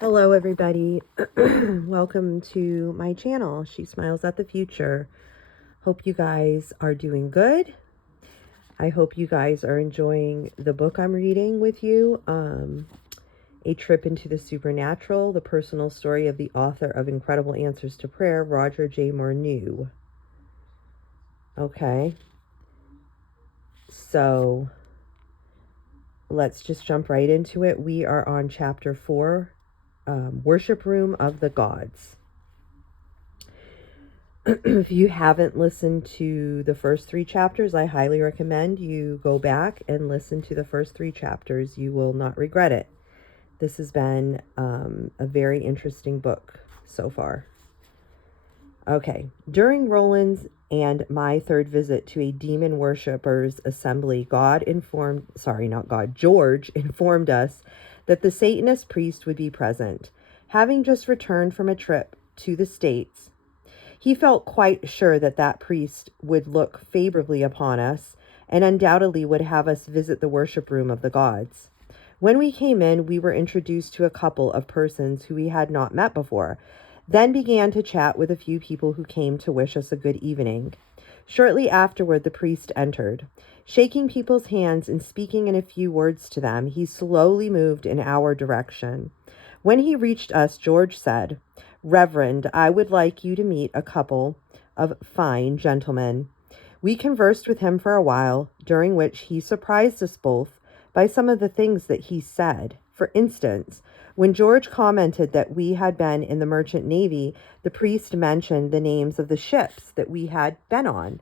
Hello everybody. Welcome to my channel. She Smiles at the Future. Hope you guys are doing good. I hope you guys are enjoying the book I'm reading with you. A Trip into the Supernatural, the personal story of the author of Incredible Answers to Prayer, Roger Morneau. Okay. So let's just jump right into it. We are on chapter 4, Worship Room of the Gods. If you haven't listened to the first 3 chapters, I highly recommend you go back and listen to the first 3 chapters. You will not regret it. This has been a very interesting book so far. Okay. During Roland's and my 3rd visit to a demon worshippers assembly, George informed us that the Satanist priest would be present. Having just returned from a trip to the States, he felt quite sure that that priest would look favorably upon us and undoubtedly would have us visit the worship room of the gods. When we came in, we were introduced to a couple of persons who we had not met before, then began to chat with a few people who came to wish us a good evening. Shortly afterward, the priest entered. Shaking people's hands and speaking in a few words to them, he slowly moved in our direction. When he reached us, George said, "Reverend, I would like you to meet a couple of fine gentlemen." We conversed with him for a while, during which he surprised us both by some of the things that he said. For instance, when George commented that we had been in the Merchant Navy, the priest mentioned the names of the ships that we had been on,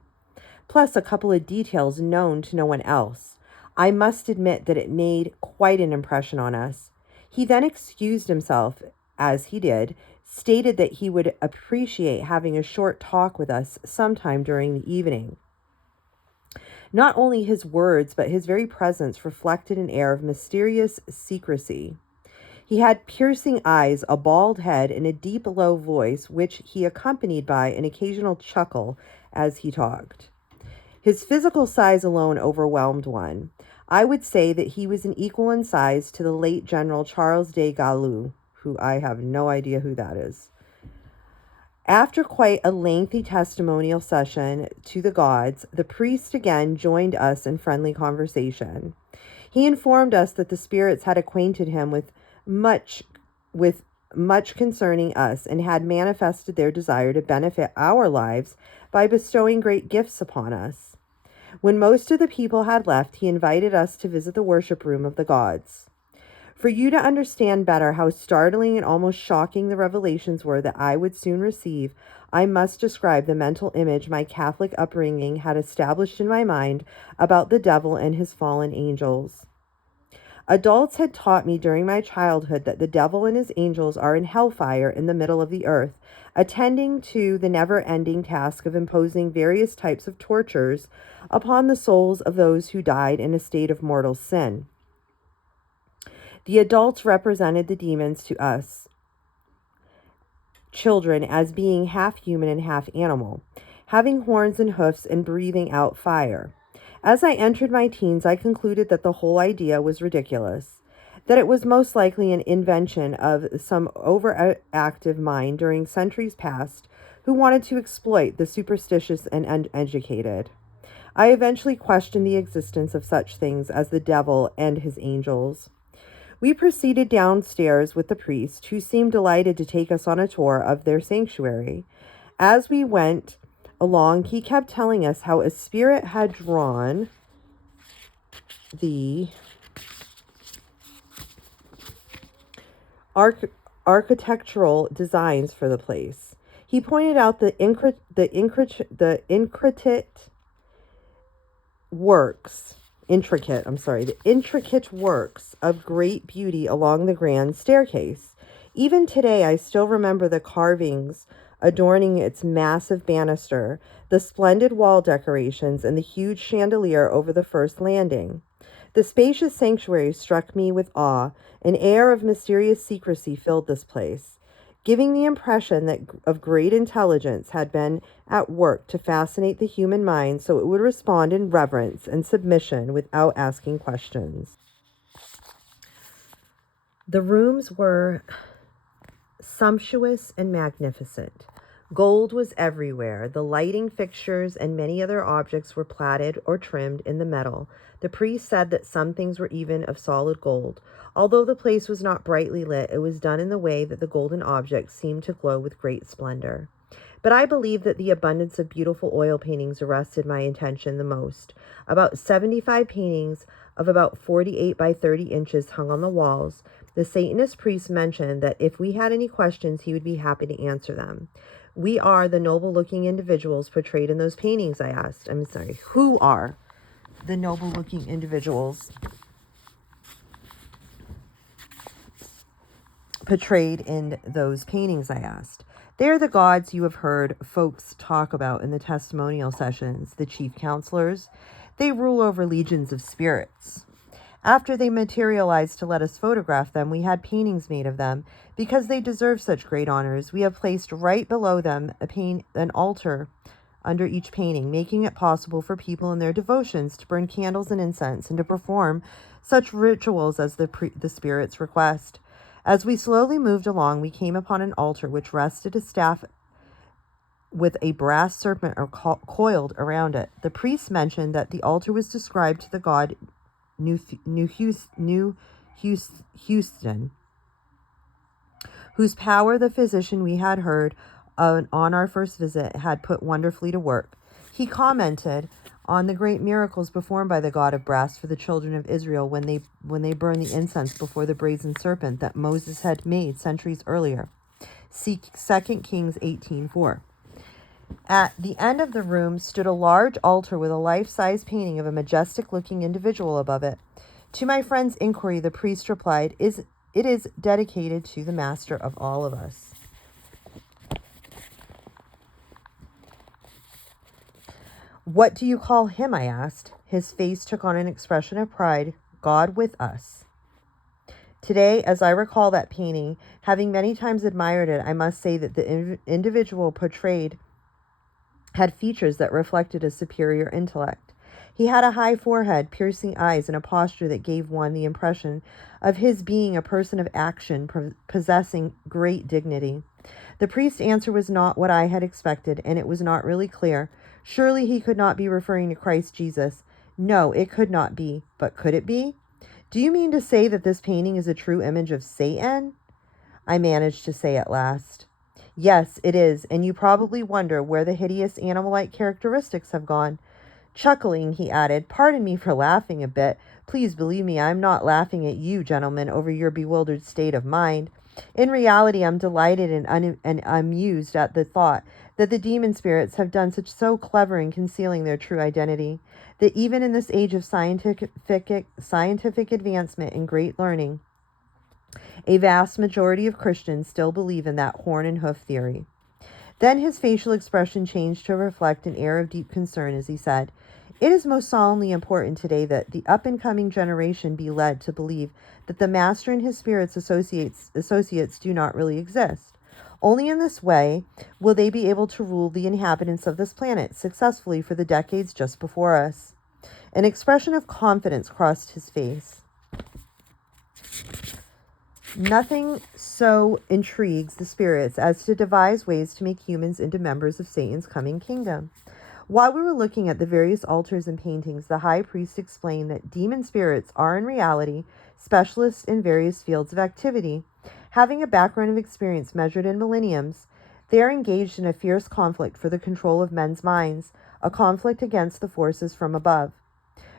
plus a couple of details known to no one else. I must admit that it made quite an impression on us. He then excused himself, as he did, stated that he would appreciate having a short talk with us sometime during the evening. Not only his words, but his very presence reflected an air of mysterious secrecy. He had piercing eyes, a bald head, and a deep, low voice, which he accompanied by an occasional chuckle as he talked. His physical size alone overwhelmed one. I would say that he was an equal in size to the late General Charles de Gaulle, who I have no idea who that is. After quite a lengthy testimonial session to the gods, the priest again joined us in friendly conversation. He informed us that the spirits had acquainted him with much concerning us and had manifested their desire to benefit our lives by bestowing great gifts upon us. When most of the people had left, he invited us to visit the worship room of the gods. For you to understand better how startling and almost shocking the revelations were that I would soon receive, I must describe the mental image my Catholic upbringing had established in my mind about the devil and his fallen angels. Adults had taught me during my childhood that the devil and his angels are in hellfire in the middle of the earth, attending to the never-ending task of imposing various types of tortures upon the souls of those who died in a state of mortal sin. The adults represented the demons to us children as being half human and half animal, having horns and hoofs and breathing out fire. As I entered my teens, I concluded that the whole idea was ridiculous, that it was most likely an invention of some overactive mind during centuries past who wanted to exploit the superstitious and uneducated. I eventually questioned the existence of such things as the devil and his angels. We proceeded downstairs with the priest, who seemed delighted to take us on a tour of their sanctuary. As we went along, he kept telling us how a spirit had drawn the architectural designs for the place. He pointed out the intricate works of great beauty along the grand staircase. Even today, I still remember the carvings adorning its massive banister, the splendid wall decorations, and the huge chandelier over the first landing. The spacious sanctuary struck me with awe. An air of mysterious secrecy filled this place, giving the impression that of great intelligence had been at work to fascinate the human mind so it would respond in reverence and submission without asking questions. The rooms were sumptuous and magnificent. Gold was everywhere. The lighting fixtures and many other objects were plated or trimmed in the metal. The priest said that some things were even of solid gold. Although the place was not brightly lit, it was done in the way that the golden objects seemed to glow with great splendor. But I believe that the abundance of beautiful oil paintings arrested my attention the most. About 75 paintings of about 48 by 30 inches hung on the walls. The Satanist priest mentioned that if we had any questions, he would be happy to answer them. We are the noble-looking individuals portrayed in those paintings, I asked. I'm sorry, who are the noble-looking individuals portrayed in those paintings, I asked. They're the gods you have heard folks talk about in the testimonial sessions, the chief counselors. They rule over legions of spirits. After they materialized to let us photograph them, we had paintings made of them. Because they deserve such great honors, we have placed right below them an altar under each painting, making it possible for people in their devotions to burn candles and incense and to perform such rituals as the spirits request. As we slowly moved along, we came upon an altar which rested a staff with a brass serpent coiled around it. The priest mentioned that the altar was described to the god New Houston, whose power the physician we had heard on our first visit had put wonderfully to work. He commented on the great miracles performed by the god of brass for the children of Israel when they burned the incense before the brazen serpent that Moses had made centuries earlier. See 2 Kings 18:4. At the end of the room stood a large altar with a life-size painting of a majestic-looking individual above it. To my friend's inquiry, the priest replied, "It is dedicated to the master of all of us." "What do you call him?" I asked. His face took on an expression of pride. "God with us." Today, as I recall that painting, having many times admired it, I must say that the individual portrayed had features that reflected a superior intellect. He had a high forehead, piercing eyes, and a posture that gave one the impression of his being a person of action, possessing great dignity. The priest's answer was not what I had expected, and it was not really clear. Surely he could not be referring to Christ Jesus. No, it could not be. But could it be? "Do you mean to say that this painting is a true image of Satan?" I managed to say at last. "Yes, it is, and you probably wonder where the hideous animal-like characteristics have gone." Chuckling, he added, "Pardon me for laughing a bit. Please believe me, I am not laughing at you, gentlemen, over your bewildered state of mind. In reality, I'm delighted and amused at the thought that the demon spirits have done so clever in concealing their true identity, that even in this age of scientific advancement and great learning, a vast majority of Christians still believe in that horn and hoof theory." Then his facial expression changed to reflect an air of deep concern as he said, "It is most solemnly important today that the up-and-coming generation be led to believe that the Master and his spirits associates do not really exist. Only in this way will they be able to rule the inhabitants of this planet successfully for the decades just before us." An expression of confidence crossed his face. Nothing so intrigues the spirits as to devise ways to make humans into members of Satan's coming kingdom. While we were looking at the various altars and paintings, the high priest explained that demon spirits are in reality specialists in various fields of activity. Having a background of experience measured in millenniums, they are engaged in a fierce conflict for the control of men's minds, a conflict against the forces from above.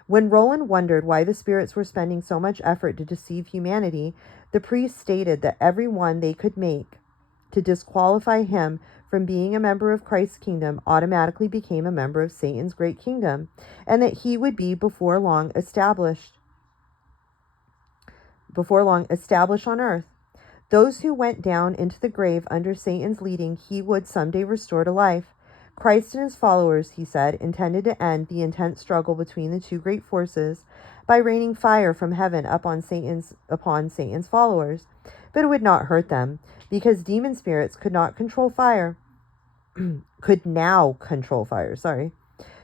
When Roland wondered why the spirits were spending so much effort to deceive humanity, the priest stated that every one they could make to disqualify him from being a member of Christ's kingdom automatically became a member of Satan's great kingdom, and that he would be before long established on earth. Those who went down into the grave under Satan's leading, he would someday restore to life. Christ and his followers, he said, intended to end the intense struggle between the two great forces by raining fire from heaven upon Satan's followers. But it would not hurt them, because demon spirits could now control fire.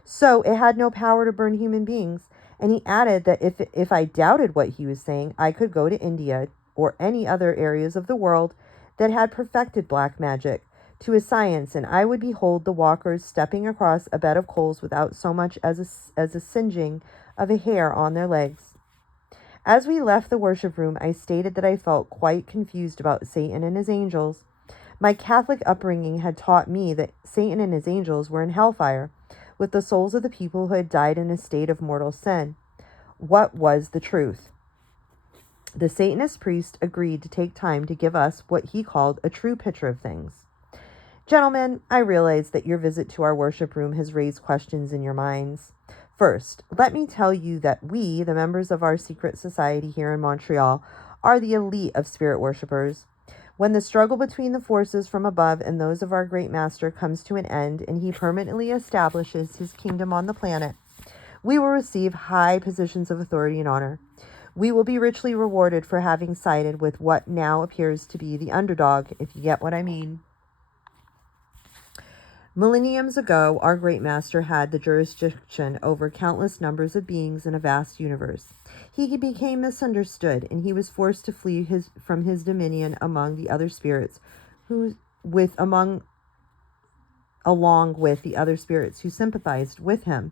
So it had no power to burn human beings. And he added that if I doubted what he was saying, I could go to India or any other areas of the world that had perfected black magic to a science, and I would behold the walkers stepping across a bed of coals without so much as a singeing of a hair on their legs. As we left the worship room, I stated that I felt quite confused about Satan and his angels. My Catholic upbringing had taught me that Satan and his angels were in hellfire, with the souls of the people who had died in a state of mortal sin. What was the truth? The Satanist priest agreed to take time to give us what he called a true picture of things. Gentlemen, I realize that your visit to our worship room has raised questions in your minds. First, let me tell you that we, the members of our secret society here in Montreal, are the elite of spirit worshippers. When the struggle between the forces from above and those of our great master comes to an end and he permanently establishes his kingdom on the planet, we will receive high positions of authority and honor. We will be richly rewarded for having sided with what now appears to be the underdog, if you get what I mean. Millenniums ago, our great master had the jurisdiction over countless numbers of beings in a vast universe. He became misunderstood, and he was forced to flee from his dominion among the other spirits, along with the other spirits who sympathized with him.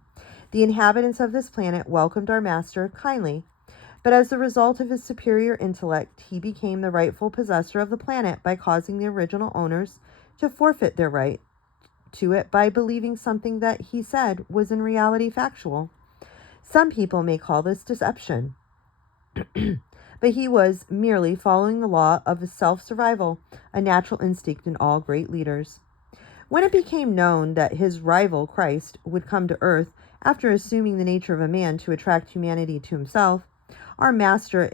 The inhabitants of this planet welcomed our master kindly, but as a result of his superior intellect, he became the rightful possessor of the planet by causing the original owners to forfeit their right to it by believing something that he said was in reality factual. Some people may call this deception, but he was merely following the law of self-survival, a natural instinct in all great leaders. When it became known that his rival, Christ, would come to earth after assuming the nature of a man to attract humanity to himself, our master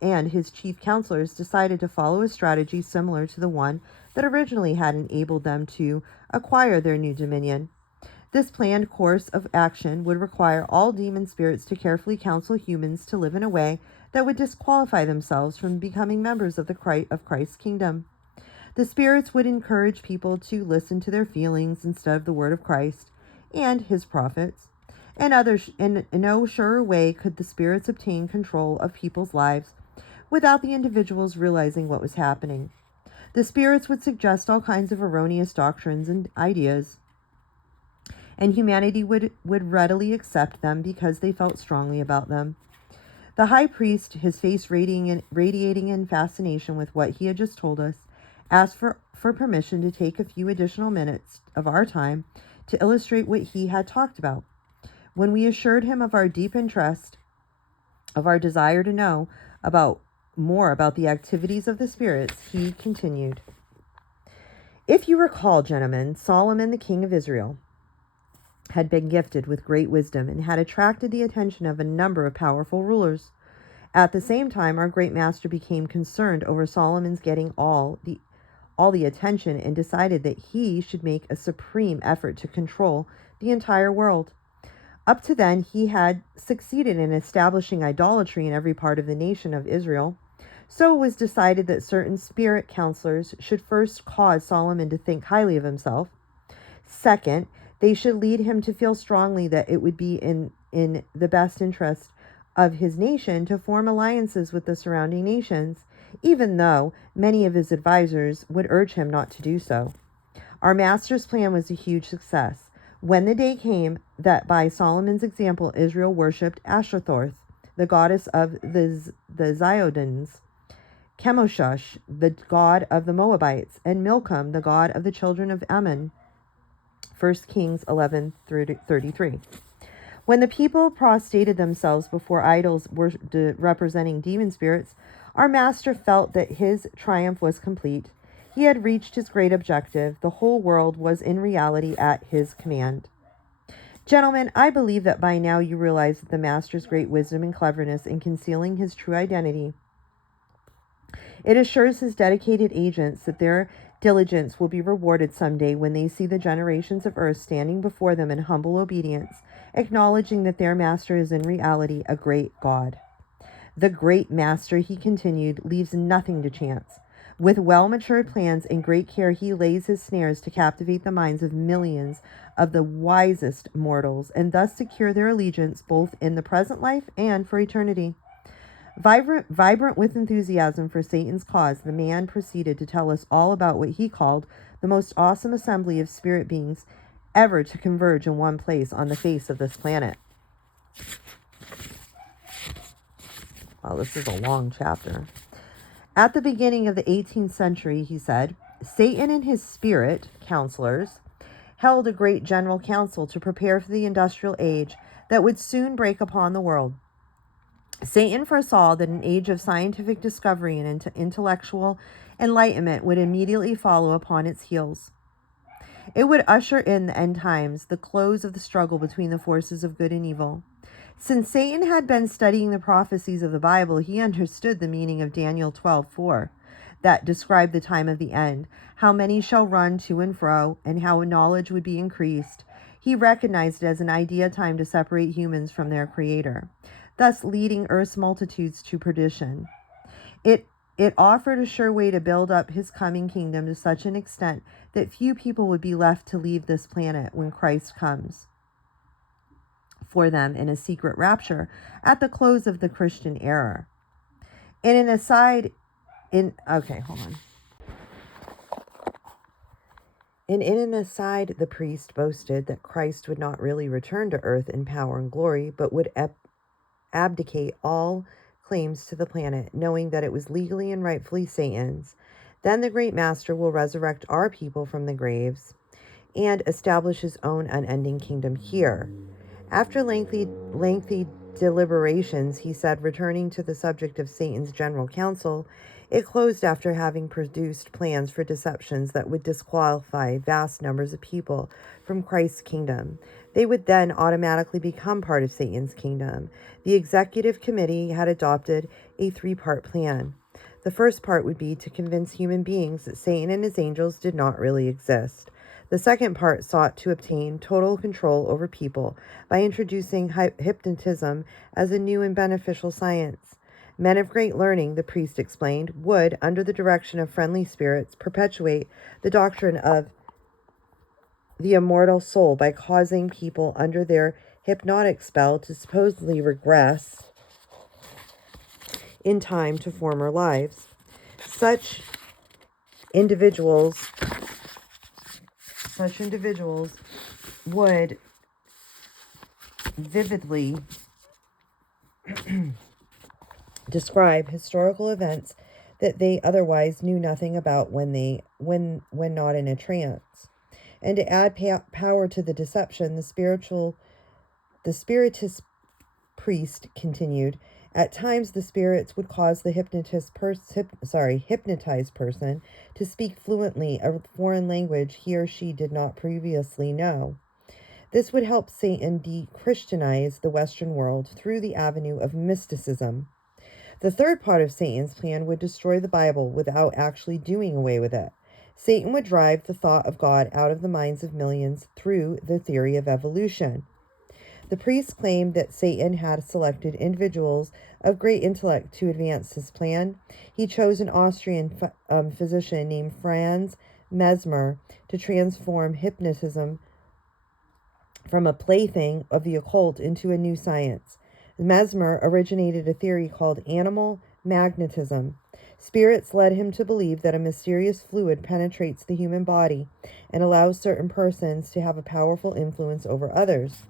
and his chief counselors decided to follow a strategy similar to the one that originally had enabled them to acquire their new dominion. This planned course of action would require all demon spirits to carefully counsel humans to live in a way that would disqualify themselves from becoming members of Christ's kingdom. The spirits would encourage people to listen to their feelings instead of the word of Christ and his prophets. And in no surer way could the spirits obtain control of people's lives without the individuals realizing what was happening. The spirits would suggest all kinds of erroneous doctrines and ideas, and humanity would readily accept them because they felt strongly about them. The high priest, his face radiating in fascination with what he had just told us, asked for permission to take a few additional minutes of our time to illustrate what he had talked about. When we assured him of our deep interest, of our desire to know more about the activities of the spirits, he continued. If you recall, gentlemen, Solomon, the king of Israel, had been gifted with great wisdom and had attracted the attention of a number of powerful rulers. At the same time, our great master became concerned over Solomon's getting all the attention and decided that he should make a supreme effort to control the entire world. Up to then, he had succeeded in establishing idolatry in every part of the nation of Israel. So it was decided that certain spirit counselors should first cause Solomon to think highly of himself. Second, they should lead him to feel strongly that it would be in the best interest of his nation to form alliances with the surrounding nations, even though many of his advisors would urge him not to do so. Our master's plan was a huge success. When the day came that by Solomon's example Israel worshipped Ashtaroth, the goddess of the Zidonians, Chemoshush, the god of the Moabites, and Milcom, the god of the children of Ammon. 1 Kings 11:33. When the people prostrated themselves before idols representing demon spirits, our master felt that his triumph was complete. He had reached his great objective. The whole world was in reality at his command. Gentlemen, I believe that by now you realize that the master's great wisdom and cleverness in concealing his true identity. It assures his dedicated agents that their diligence will be rewarded someday when they see the generations of earth standing before them in humble obedience, acknowledging that their master is in reality a great God. The great master, he continued, leaves nothing to chance. With well-matured plans and great care, he lays his snares to captivate the minds of millions of the wisest mortals, and thus secure their allegiance both in the present life and for eternity. Vibrant with enthusiasm for Satan's cause, the man proceeded to tell us all about what he called the most awesome assembly of spirit beings ever to converge in one place on the face of this planet. Well, this is a long chapter. At the beginning of the 18th century, he said, Satan and his spirit counselors held a great general council to prepare for the industrial age that would soon break upon the world. Satan foresaw that an age of scientific discovery and intellectual enlightenment would immediately follow upon its heels. It would usher in the end times, the close of the struggle between the forces of good and evil. Since Satan had been studying the prophecies of the Bible, he understood the meaning of Daniel 12:4, that described the time of the end, how many shall run to and fro, and how knowledge would be increased. He recognized it as an ideal time to separate humans from their Creator, thus leading earth's multitudes to perdition. It offered a sure way to build up his coming kingdom to such an extent that few people would be left to leave this planet when Christ comes for them in a secret rapture at the close of the Christian era. And an aside, in an aside, the priest boasted that Christ would not really return to earth in power and glory, but would abdicate all claims to the planet, knowing that it was legally and rightfully Satan's. Then the great master will resurrect our people from the graves and establish his own unending kingdom here. After lengthy deliberations, he said, returning to the subject of Satan's general council, it closed after having produced plans for deceptions that would disqualify vast numbers of people from Christ's kingdom. They would then automatically become part of Satan's kingdom. The executive committee had adopted a 3-part plan. The first part would be to convince human beings that Satan and his angels did not really exist. The second part sought to obtain total control over people by introducing hypnotism as a new and beneficial science. Men of great learning, the priest explained, would, under the direction of friendly spirits, perpetuate the doctrine of the immortal soul by causing people under their hypnotic spell to supposedly regress in time to former lives. Such individuals would vividly describe historical events that they otherwise knew nothing about when not in a trance. And to add power to the deception, the spiritist priest continued, at times the spirits would cause the hypnotized person to speak fluently a foreign language he or she did not previously know. This would help Satan de-Christianize the Western world through the avenue of mysticism. The third part of Satan's plan would destroy the Bible without actually doing away with it. Satan would drive the thought of God out of the minds of millions through the theory of evolution. The priests claimed that Satan had selected individuals of great intellect to advance his plan. He chose an Austrian physician named Franz Mesmer to transform hypnotism from a plaything of the occult into a new science. Mesmer originated a theory called animal magnetism. Spirits led him to believe that a mysterious fluid penetrates the human body and allows certain persons to have a powerful influence over others.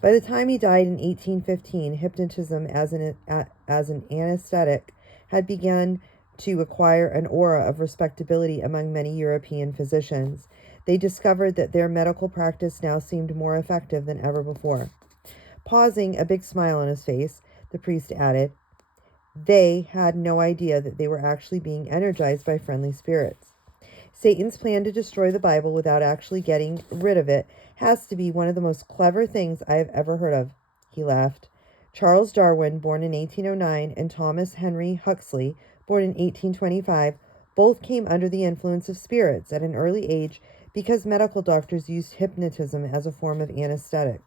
By the time he died in 1815, hypnotism as an anesthetic had begun to acquire an aura of respectability among many European physicians. They discovered that their medical practice now seemed more effective than ever before. Pausing, a big smile on his face, the priest added, they had no idea that they were actually being energized by friendly spirits. Satan's plan to destroy the Bible without actually getting rid of it has to be one of the most clever things I have ever heard of. He laughed. Charles Darwin, born in 1809, and Thomas Henry Huxley, born in 1825, both came under the influence of spirits at an early age because medical doctors used hypnotism as a form of anesthetic.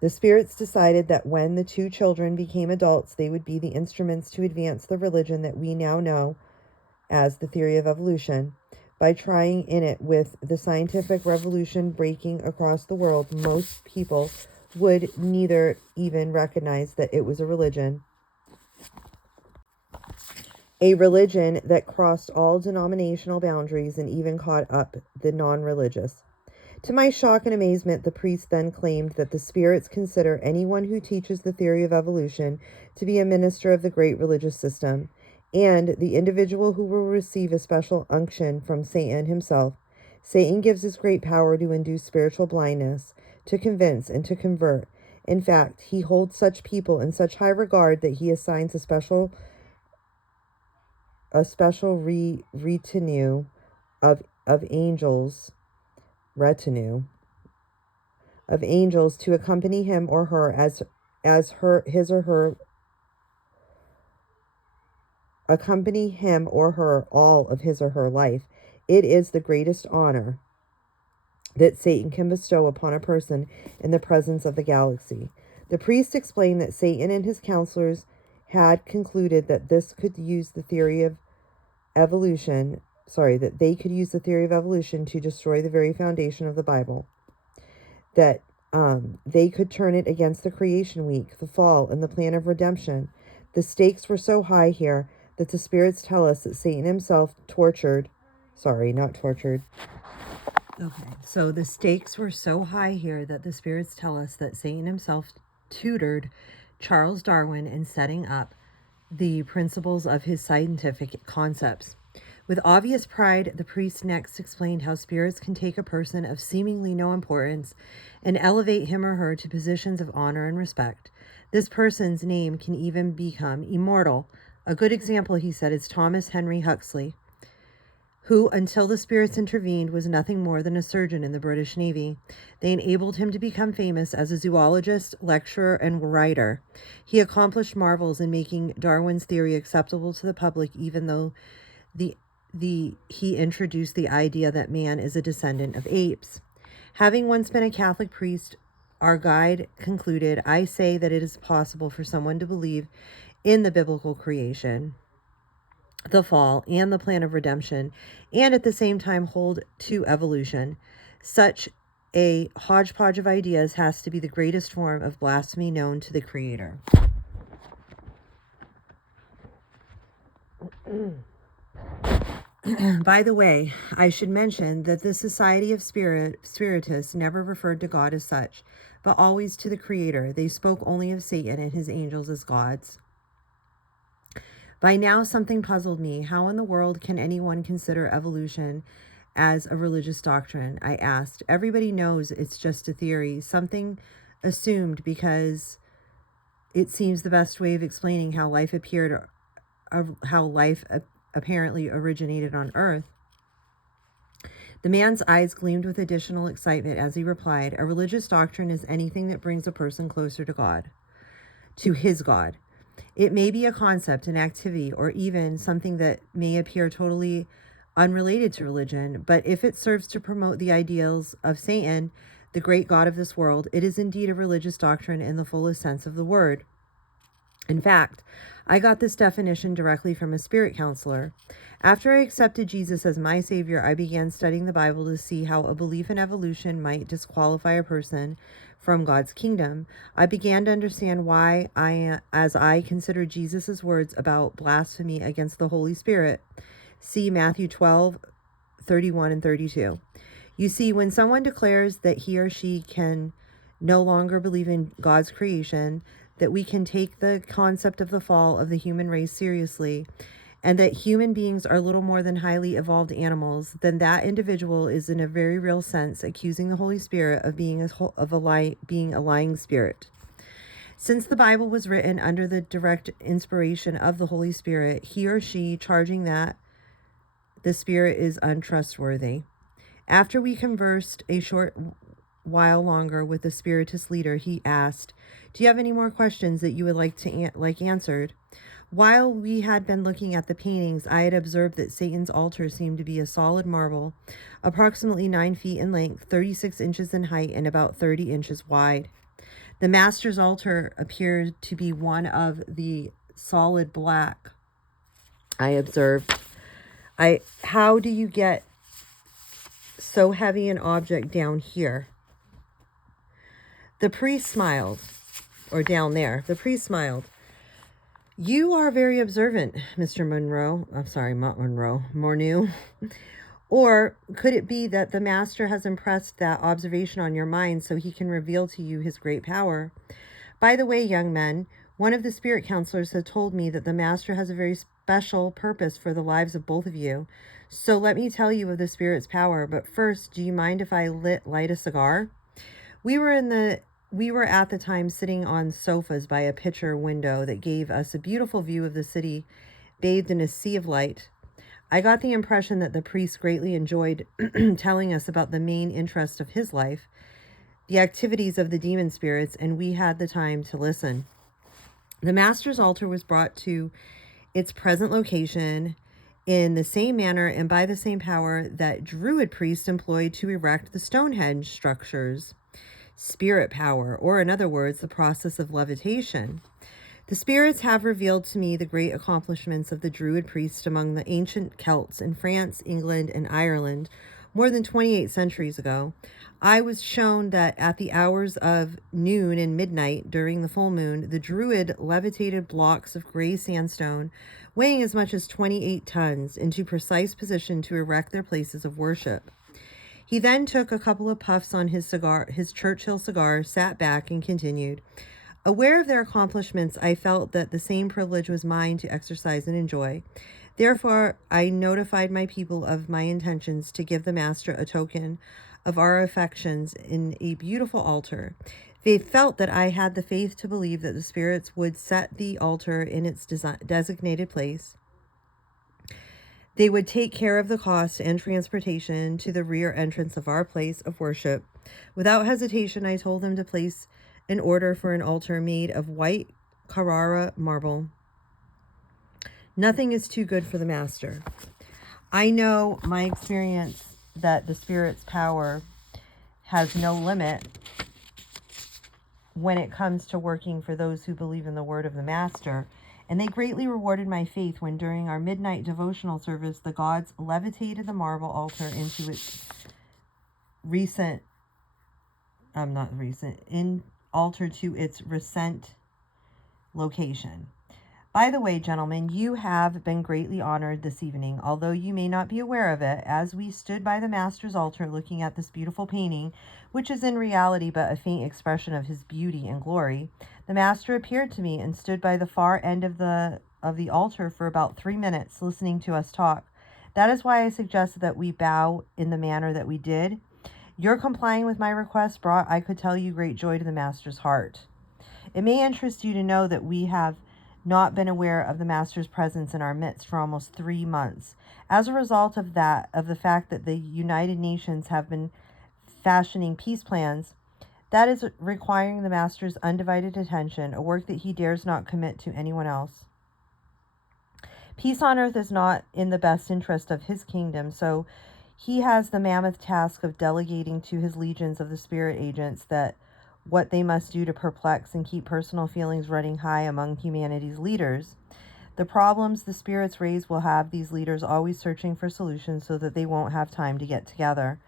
The spirits decided that when the two children became adults, they would be the instruments to advance the religion that we now know as the theory of evolution. By trying in it with the scientific revolution breaking across the world, most people would neither even recognize that it was a religion that crossed all denominational boundaries and even caught up the non-religious. To my shock and amazement, the priest then claimed that the spirits consider anyone who teaches the theory of evolution to be a minister of the great religious system, and the individual who will receive a special unction from Satan himself. Satan gives his great power to induce spiritual blindness, to convince, and to convert. In fact, he holds such people in such high regard that he assigns a special retinue of angels retinue of angels to accompany him or her his or her accompany him or her all of his or her life. It is the greatest honor that Satan can bestow upon a person in the presence of the galaxy. The priest explained that Satan and his counselors had concluded that this could use the theory of evolution that they could use the theory of evolution to destroy the very foundation of the Bible, that they could turn it against the creation week, the fall, and the plan of redemption. The stakes were so high here that the spirits tell us that Satan himself so the stakes were so high here that the spirits tell us that Satan himself tutored Charles Darwin in setting up the principles of his scientific concepts. With obvious pride, the priest next explained how spirits can take a person of seemingly no importance and elevate him or her to positions of honor and respect. This person's name can even become immortal. A good example, he said, is Thomas Henry Huxley, who, until the spirits intervened, was nothing more than a surgeon in the British Navy. They enabled him to become famous as a zoologist, lecturer, and writer. He accomplished marvels in making Darwin's theory acceptable to the public, even though he introduced the idea that man is a descendant of apes. Having once been a Catholic priest, our guide concluded, I say that it is possible for someone to believe in the biblical creation, the fall, and the plan of redemption, and at the same time hold to evolution. Such a hodgepodge of ideas has to be the greatest form of blasphemy known to the Creator. By the way, I should mention that the Society of Spiritists never referred to God as such, but always to the Creator. They spoke only of Satan and his angels as gods. By now, something puzzled me. How in the world can anyone consider evolution as a religious doctrine? I asked. Everybody knows it's just a theory, something assumed because it seems the best way of explaining how life apparently originated on Earth. The man's eyes gleamed with additional excitement as he replied, a religious doctrine is anything that brings a person closer to God, to his God. It may be a concept, an activity, or even something that may appear totally unrelated to religion, but if it serves to promote the ideals of Satan, the great God of this world, it is indeed a religious doctrine in the fullest sense of the word. In fact, I got this definition directly from a spirit counselor. After I accepted Jesus as my Savior, I began studying the Bible to see how a belief in evolution might disqualify a person from God's kingdom. I began to understand why as I considered Jesus' words about blasphemy against the Holy Spirit. See Matthew 12:31 and 32. You see, when someone declares that he or she can no longer believe in God's creation, that we can take the concept of the fall of the human race seriously, and that human beings are little more than highly evolved animals, then that individual is in a very real sense accusing the Holy Spirit of being a lying spirit. Since the Bible was written under the direct inspiration of the Holy Spirit, he or she charging that the Spirit is untrustworthy. After we conversed a short while longer with the Spiritist leader, he asked, do you have any more questions that you would like to answered? While we had been looking at the paintings, I had observed that Satan's altar seemed to be a solid marble, approximately 9 feet in length, 36 inches in height, and about 30 inches wide. The master's altar appeared to be one of the solid black. I observed, how do you get so heavy an object down here? The priest smiled, or down there, the priest smiled. You are very observant, Mr. Monroe. I'm sorry, not Monroe, Morneau. Or could it be that the master has impressed that observation on your mind so he can reveal to you his great power? By the way, young men, one of the spirit counselors has told me that the master has a very special purpose for the lives of both of you. So let me tell you of the spirit's power. But first, do you mind if I light a cigar? We were at the time sitting on sofas by a picture window that gave us a beautiful view of the city bathed in a sea of light. I got the impression that the priest greatly enjoyed telling us about the main interest of his life, the activities of the demon spirits, and we had the time to listen. The master's altar was brought to its present location in the same manner and by the same power that Druid priests employed to erect the Stonehenge structures. Spirit power, or in other words, the process of levitation. The spirits have revealed to me the great accomplishments of the Druid priests among the ancient Celts in France, England, and Ireland more than 28 centuries ago. I was shown that at the hours of noon and midnight during the full moon, the Druid levitated blocks of gray sandstone weighing as much as 28 tons into precise position to erect their places of worship. He then took a couple of puffs on his Churchill cigar, sat back, and continued. Aware of their accomplishments, I felt that the same privilege was mine to exercise and enjoy. Therefore, I notified my people of my intentions to give the master a token of our affections in a beautiful altar. They felt that I had the faith to believe that the spirits would set the altar in its designated place. They would take care of the cost and transportation to the rear entrance of our place of worship. Without hesitation, I told them to place an order for an altar made of white Carrara marble. Nothing is too good for the master. I know my experience that the spirit's power has no limit when it comes to working for those who believe in the word of the master. And they greatly rewarded my faith when during our midnight devotional service, the gods levitated the marble altar into its altar to its recent location. By the way, gentlemen, you have been greatly honored this evening, although you may not be aware of it. As we stood by the master's altar looking at this beautiful painting, which is in reality but a faint expression of his beauty and glory, the master appeared to me and stood by the far end of the altar for about 3 minutes, listening to us talk. That is why I suggested that we bow in the manner that we did. Your complying with my request brought, I could tell you, great joy to the master's heart. It may interest you to know that we have not been aware of the master's presence in our midst for almost 3 months. As a result of the fact that the United Nations have been fashioning peace plans, that is requiring the master's undivided attention, a work that he dares not commit to anyone else. Peace on earth is not in the best interest of his kingdom, so he has the mammoth task of delegating to his legions of the spirit agents that what they must do to perplex and keep personal feelings running high among humanity's leaders. The problems the spirits raise will have these leaders always searching for solutions so that they won't have time to get together.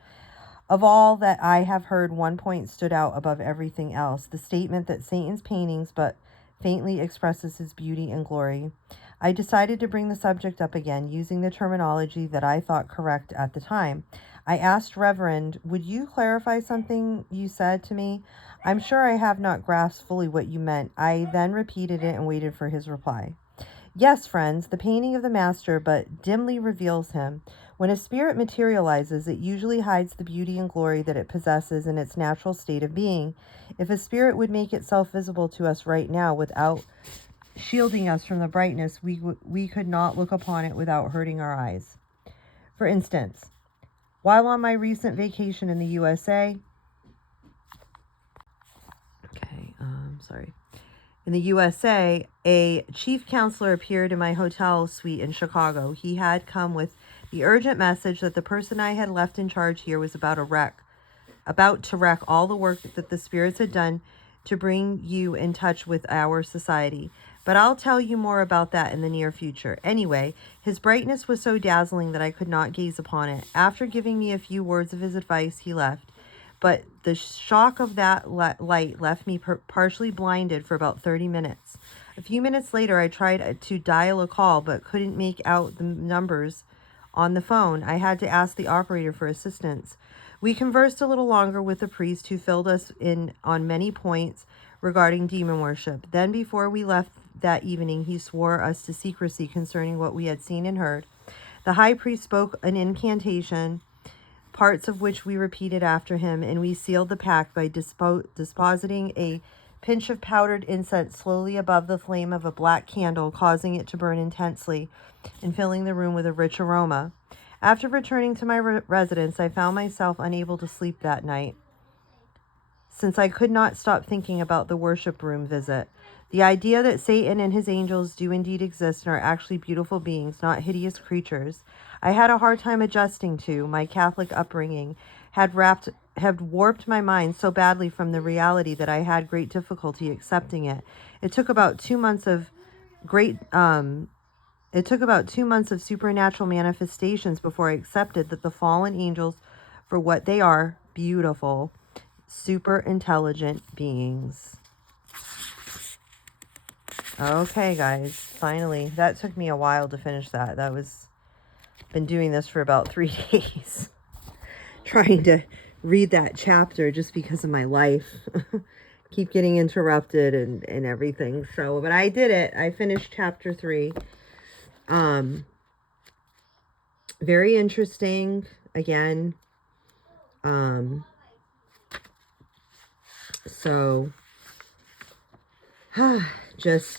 Of all that I have heard, one point stood out above everything else, the statement that Satan's paintings but faintly expresses his beauty and glory. I decided to bring the subject up again, using the terminology that I thought correct at the time. I asked Reverend, would you clarify something you said to me? I'm sure I have not grasped fully what you meant. I then repeated it and waited for his reply. Yes, friends, the painting of the master but dimly reveals him. When a spirit materializes, it usually hides the beauty and glory that it possesses in its natural state of being. If a spirit would make itself visible to us right now without shielding us from the brightness, we could not look upon it without hurting our eyes. For instance, while on my recent vacation in the USA, a chief counselor appeared in my hotel suite in Chicago. He had come with the urgent message that the person I had left in charge here was about to wreck all the work that the spirits had done to bring you in touch with our society. But I'll tell you more about that in the near future. Anyway, his brightness was so dazzling that I could not gaze upon it. After giving me a few words of his advice, he left. but the shock of that light left me partially blinded for about 30 minutes. A few minutes later, I tried to dial a call, but couldn't make out the numbers on the phone. I had to ask the operator for assistance. We conversed a little longer with the priest, who filled us in on many points regarding demon worship. Then, before we left that evening, he swore us to secrecy concerning what we had seen and heard. The high priest spoke an incantation, parts of which we repeated after him, and we sealed the pact by depositing a pinch of powdered incense slowly above the flame of a black candle, causing it to burn intensely and filling the room with a rich aroma. After returning to my residence, I found myself unable to sleep that night, since I could not stop thinking about the worship room visit. The idea that Satan and his angels do indeed exist and are actually beautiful beings, not hideous creatures, I had a hard time adjusting to. My Catholic upbringing had warped my mind so badly from the reality that I had great difficulty accepting it. It took about 2 months of supernatural manifestations before I accepted that the fallen angels, for what they are, beautiful, super intelligent beings. Okay, guys, finally. That took me a while to finish that. Been doing this for about 3 days. Trying to read that chapter just because of my life. Keep getting interrupted and everything. So, but I did it. I finished chapter 3. Very interesting. Again. So just,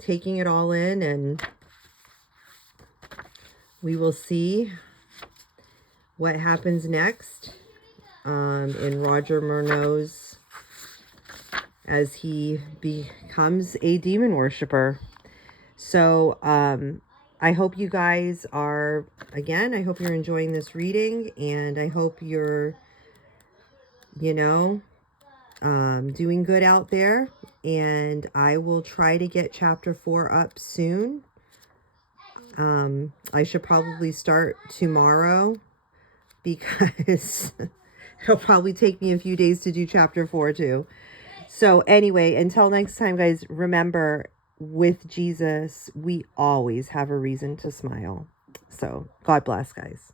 taking it all in, and we will see what happens next in Roger Morneau's, as he becomes a demon worshiper. So I hope you guys are, again, I hope you're enjoying this reading, and I hope you're, doing good out there. And I will try to get chapter 4 up soon. I should probably start tomorrow, because it'll probably take me a few days to do chapter 4 too. So anyway, until next time, guys, remember, with Jesus, we always have a reason to smile. So God bless, guys.